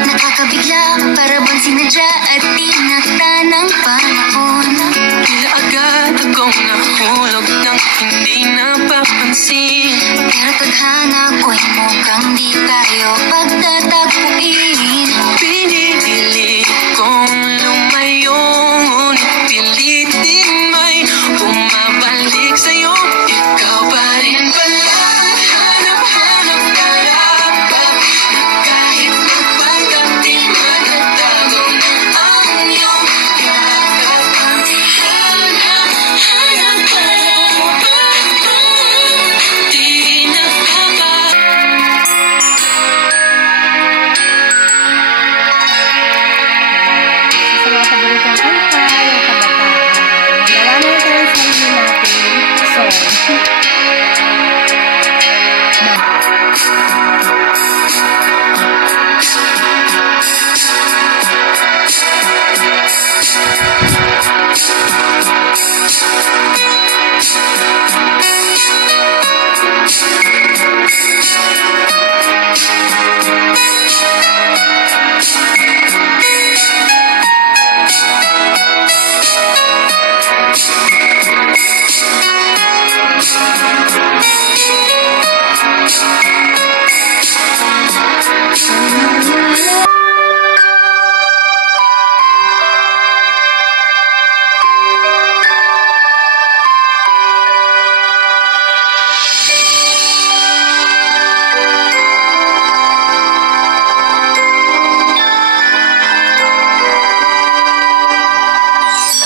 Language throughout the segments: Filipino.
Nakakabigla, para bang sinadya at tinakda ng panahon. Tila agad akong nahulog nang hindi napapansin. Pero tadhana ko'y mukhang di tayo pagtatagpuin. Pinipili kong lumayo, ngunit pilitin may bumabalik sa'yo. Ikaw pa rin pala, hanap-hanap palabak, na kahit magpanggap di matatago na ang iyong yakap. Hanap-hanap palabak, di nakapag. Sa mga paboritong kanta, yung kabataan. Gawa na natin ang sarili natin. Song.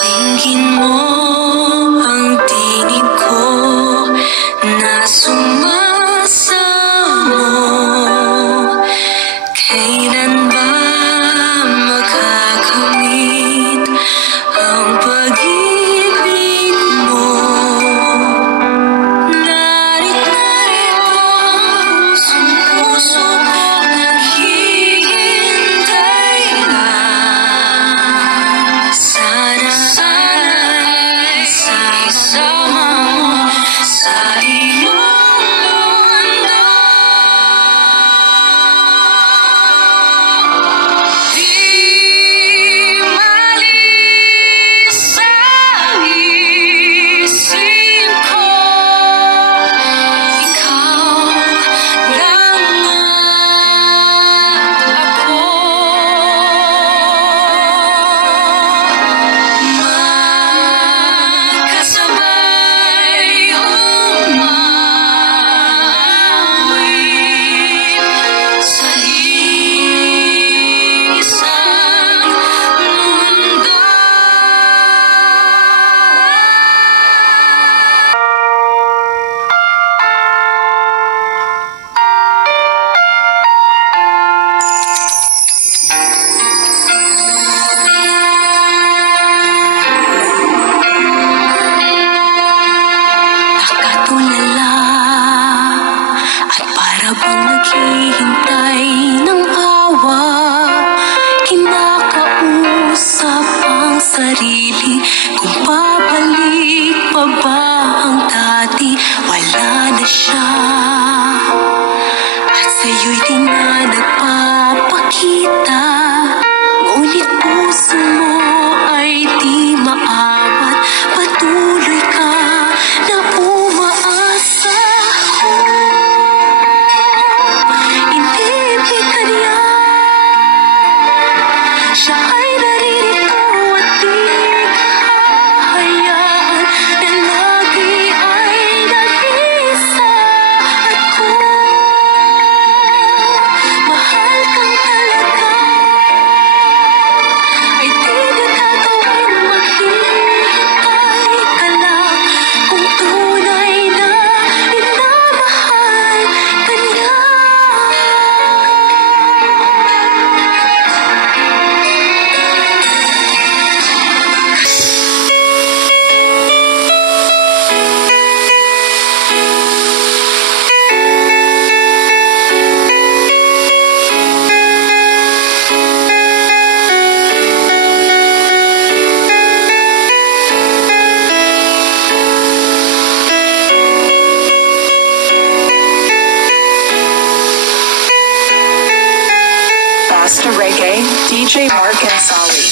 Tingin mo ang tinig ko na sumasamo. Kailan ba makakamit ang pag-ibig mo? Narito ang puso naghihintay lang. Sana'y isasama mo sa iyong mundo. Di malis sa isip ko, ikaw lang ako. Magkasabay umawit sa isang mundo. Nakatulala at para bang naghihintay ng awa. Kinakausap ang sarili kung babalik pa ba ang dati. Wala na siya at sa'yo'y di na nagpapakita. Ngunit puso mo ay di maawat. Patuloy ka na umaasa. Inibig ka niya, siya ay naririto at di hahayaan na lagi ay nag-isa. At kung mahal kang talaga, DJ Mark and Sally.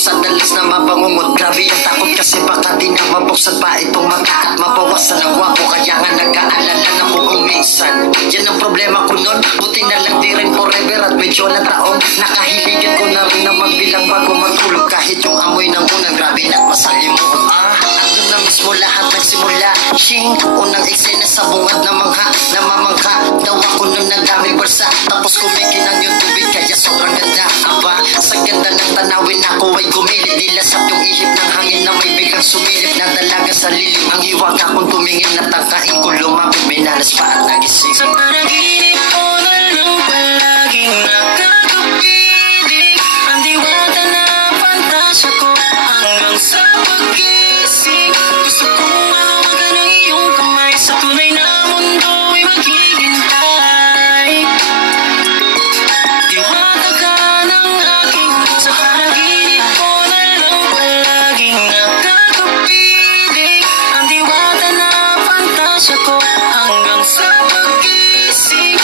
Sa dalas na mabangungot, grabe ang takot kasi baka di na mabuksan pa itong mata at mabawasan ang gwapo, kaya nga nag-aalala na ko kung minsan. Yan ang problema ko nun, buti na lang di rin forever at medyo na taong nakahiligan ko na rin na magbilang bago matulog, kahit yung amoy ng unang grabe na't masalimuot. Andun na mismo lahat nagsimula, shing, unang eksena sa bungad na mangha, namamangha daw ako nun nagamit barsa, tapos kumikinang yung tubig kaya sobrang ganda. Aba, sa ganda ng tanawin ako ay gumilit, nilasap yung ihip ng hangin na may biglang sumilip na dalaga sa lilim. Ang hiwaga kong tumingin na tangkain ko lumapit, may nalas pa at nagising. Sa panaginip ko na lang palaging nakakapiling ang diwata na pantasya ko hanggang sa pag-ising. Gusto kong mahawagan ang iyong kamay sa tunay na mundo'y maghihintay. Diwata ka ng aking sa panaginip ko na lang palaging nakakapiling ang diwata na pantasya ko hanggang sa pag-ising.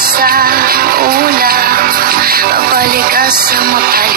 sa ulap, babalik ka sa mapalad.